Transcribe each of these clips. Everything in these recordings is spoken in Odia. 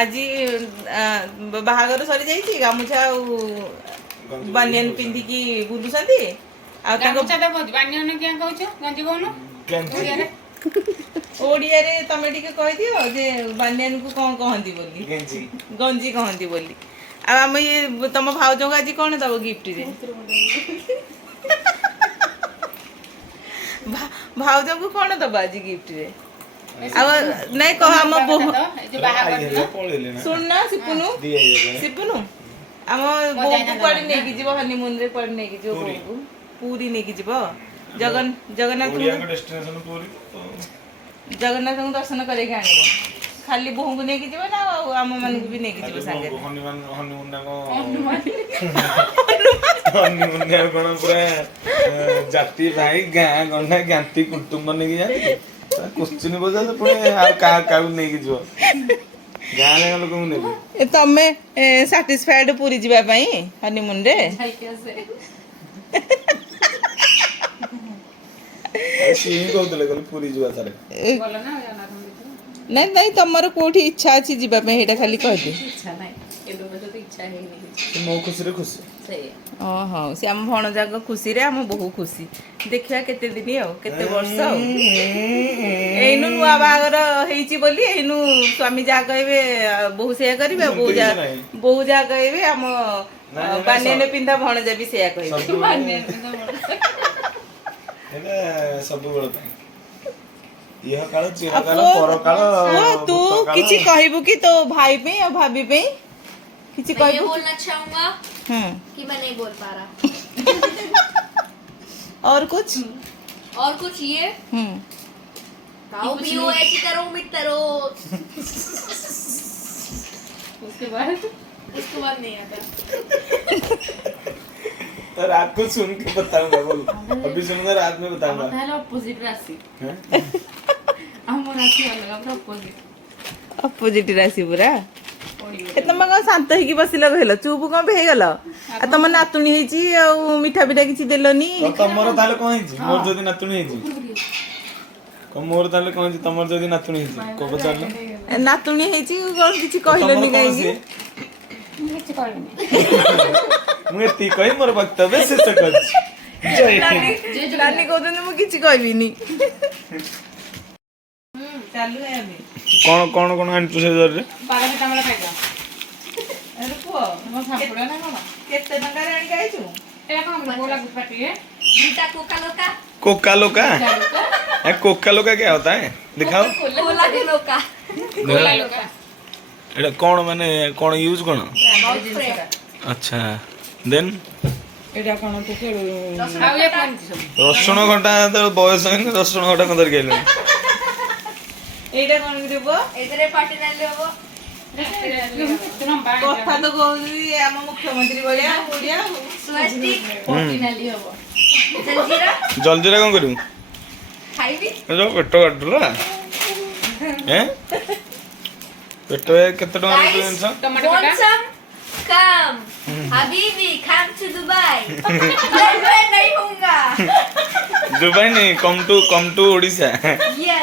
আজি ବାହାଘର ସରି ଯାଇଛି ଗାମୁଛା ଆଉ ବାନିଆନ ପିନ୍ଧିକି ବୁଲୁଛନ୍ତି ଆଉ ତାଙ୍କ ଓଡ଼ିଆରେ ତମେ ଟିକେ କହିଦିଅ ଯେ ବାନିଆନକୁ କଣ କହନ୍ତି ବୋଲି ଗଞ୍ଜି କହନ୍ତି ବୋଲି ଆଉ ଆମ ଇଏ ତମ ଭାଉଜଙ୍କୁ ଆଜି କଣ ଦବ ଗିଫ୍ଟରେ ଭାଉଜଙ୍କୁ କଣ ଦବ ଆଜି ଗିଫ୍ଟରେ ଆଉ ନାଇଁ କହ ଆମ ବୋହୁ ଶୁଣ ନା ସିପୁନୁ ଆମ ବୋଉକୁ କୁଆଡେ ନେଇକି ଯିବ ହନିମୁନରେ କୁଆଡେ ନେଇକି ଯିବ ବୋଉକୁ ପୁରୀ ନେଇକି ଯିବ ଜଗନ୍ନାଥଙ୍କୁ ଦର୍ଶନ କରିକି ଆଣିବ ଖାଲି ବୋହୁଙ୍କୁ ନେଇକି ଯିବ ନା ଆଉ ଆମ ମାନଙ୍କୁ ବି ନେଇକି ଯିବ ସାଙ୍ଗରେ କଣ ପୁରା ଜାତି ଭାଇ ଗାଁ ଗଣ୍ଡା ଗାନ୍ତି କୁଟୁମ୍ବ ନେଇକି ଯାଆନ୍ତି କୋଶ୍ଚିନ୍ ପଚାରୁଛ ପୁଣି ଆଉ କାହାକୁ ନେଇକି ଯିବ ଗାଁ ଗାଁ ଲୋକଙ୍କୁ ନେବି ତମେ ସାଟିସ୍ଫାଏଡ ପୁରୀ ଯିବା ପାଇଁ ହନିମୁନରେ ସିଏ ହିଁ କହୁଥିଲେ କହିଲେ ପୁରୀ ଯିବା ଥରେ ନାଇଁ ନାଇଁ ତମର କୋଉଠି ଇଚ୍ଛା ଅଛି ଯିବା ପାଇଁ ସେଇଟା ଖାଲି କହିଦିଅ ମୋ ଖୁସିରେ ଖୁସି ଓହୋ ସେ ଆମ ଭଣଜାଙ୍କ ଖୁସିରେ ଆମ ବୋହୁ ଖୁସି ଦେଖିବା କେତେ ଦିନ ଆଉ କେତେ ବର୍ଷ ଆଉ ଏଇନୁ ନୂଆ ବାହାଘର ହେଇଛି ବୋଲି ଏଇନୁ ସ୍ୱାମୀ ଯାହା କହିବେ ବୋହୁ ସେଇଆ କରିବେ ବୋହୁ ଯାହା କହିବେ ଆମ ବାନିଆନ ପିନ୍ଧା ଭଣଜା ବି ସେଇଆ କହିବେ ସବୁବେଳ ପାଇଁ ଇହ କାଳ ଚିର କାଳ ପର କାଳ ତୁ କିଛି କହିବୁ କି ତୋ ଭାଇ ପାଇଁ ଆଉ ଭାବି ପାଇଁ किसी मैं ये बोलना चाहूंगा कि मैं नहीं बोल पा रहा और कुछ ये खाओ पियो ऐसी करो मिट करो उसके बाद नहीं आता तो रात को सुन के बताऊंगा बोल अभी सुनूंगा रात में बताऊंगा पहले अपोजिट राशि हम राशि अलग अपोजिट राशि पूरा ତମେ କଣ ଶାନ୍ତ ହେଇକି ବସିଲ କହିଲ ଚୁପ କଣ ବି ହେଇଗଲ ଆଉ ତମ ନାତୁଣୀ ହେଇଛି ଆଉ ମିଠା ପିଠା କିଛି ଦେଲନି ତମର ତାହେଲେ କଣ ହେଇଛି ମୋର ଯଦି ନାତୁଣୀ ହେଇଛି ମୋର ତାହେଲେ କଣ ହେଇଛି ତମର ଯଦି ନାତୁଣୀ ହେଇଛି କୋ ପଚାରିଲ ନାତୁଣୀ ହେଇଛି କଣ କିଛି କହିଲନି କାହିଁକି ମୁଁ ଏତିକି କହି ମୋର ବକ୍ତବ୍ୟ ଶେଷ କରିଛି ନାନୀ କହୁଛନ୍ତି ମୁଁ କିଛି କହିବିନି ଚାଲୁ ଆମେ କଣ କଣ କଣ ଆଣିଛୁ ସେ ଜରିରେ କେତେ ଟଙ୍କାରେ ଆଣିକି ଆଇଛୁ कोका लोका कोका लोका क्या होता है दिखाओ एटा कौन माने कौन यूज कौन अच्छा देन रसुण घंटा तो बयस रसुण घंटा को धर गेले এইটা কোন দিব এদের পার্টি নালে হবো কথা তো কହୁছি ଆମ ମୁଖ୍ୟମନ୍ତ୍ରୀ ଭଳିଆ ଓଡ଼ିଆ ସ୍ୱାସ୍ତିକ ପାର୍ଟି ନାଲି ହବো ଜଲଜିରା जलजीरा कौन करू ଖାଇବି जो पेट काटला हैं पेट केते टका रे जिंस want some come habibi come to dubai मैं नहीं होऊंगा दुबई नहीं कम टू ओडिशा या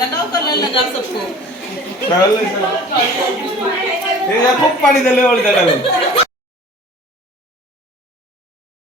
लगाओ कलर लगाओ सबको खूब पानी देले ओळी दाडा